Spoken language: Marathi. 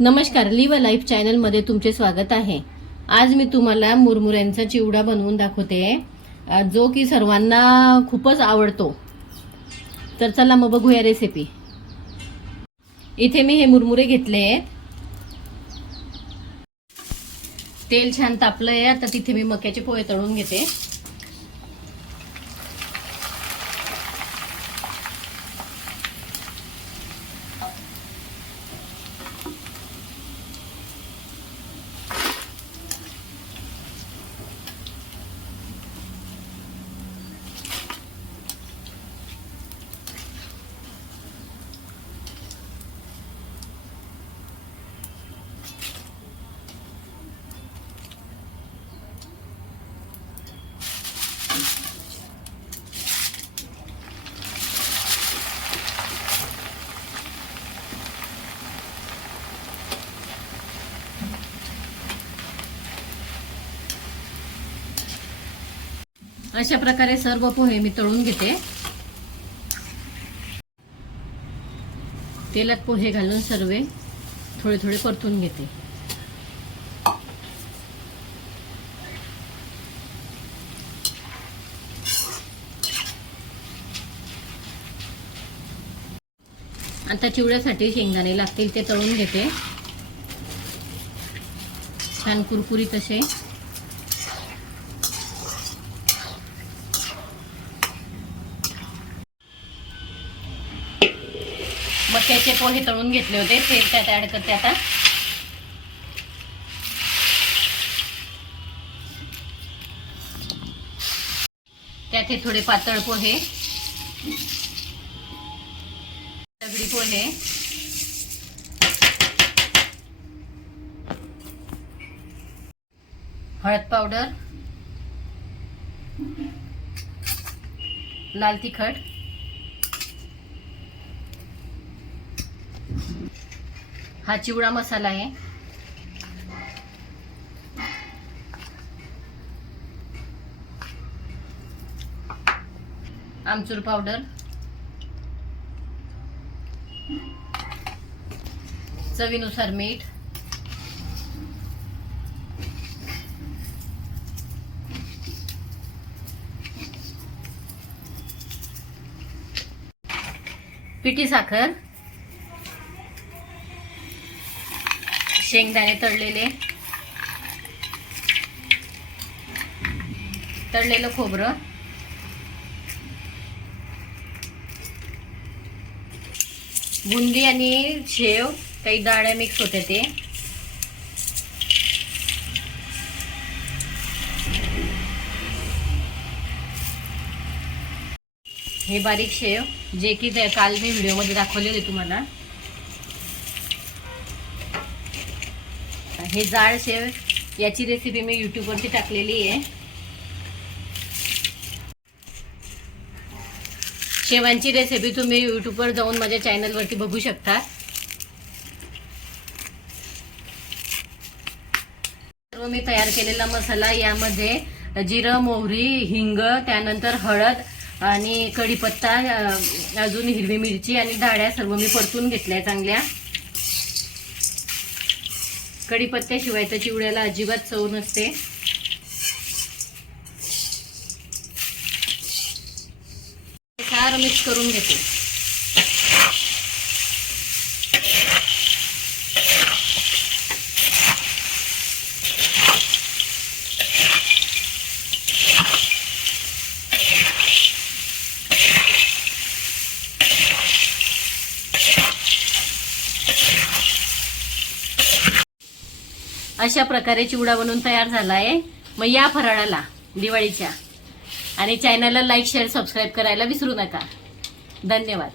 नमस्कार लिव लाईफ चॅनलमध्ये तुमचे स्वागत आहे. आज मी तुम्हाला मुरमुऱ्यांचा चिवडा बनवून दाखवते. जो की सर्वांना खूपच आवडतो. तर चला मग बघूया रेसिपी इथे मी हे मुरमुरे घेतले आहेत. तेल छान तापलं आहे आता तिथे मी मक्याचे पोहे तळून घेते. अशा प्रकारे सर्व पोहे मी तळून घेते. तेलात पोहे घालून सर्व थोडे थोडे परतून घेते. आता चिवड्यासाठी शेंगदाणे लागतील ते तळून घेते. छान कुरकुरीत असे मक्याचे पोहे तळून घेतले होते ते त्यात ऍड करते आता. त्यात हे थोडे पातळ पोहे. दगडी पोहे हळद पावडर लाल तिखट. हा चिवडा मसाला आहे. आमचूर पावडर चवीनुसार मीठ. पिठी साखर. शेंगदाणे तळलेले. तळलेलं खोबरं. बुंदी आणि शेव. काही डाळ्या मिक्स होते ते. हे बारीक शेव जे की काल मी व्हिडिओमध्ये होते तुम्हाला. हे जाड शेव याची रेसिपी मी यूट्यूबवरती टाकलेली आहे. शेवांची रेसिपी तुम्ही यूट्यूबवर जाऊन माझ्या चॅनलवरती बघू शकता. सर्व मी तयार केलेला मसाला यामध्ये जिरं मोहरी हिंग त्यानंतर हळद आणि कढीपत्ता अजून हिरवी मिरची आणि डाळ्या सर्व मी परतून घेतल्या चांगल्या. कढीपत्त्याशिवाय तर चिवड्याला अजिबात चव नसते. सार मिक्स करून घेते. अशा प्रकारे चिवडा बनवून तयार झाला आहे मग या फराळाला दिवाळीच्या. आणि चॅनलला लाईक शेअर सबस्क्राईब करायला विसरू नका. धन्यवाद.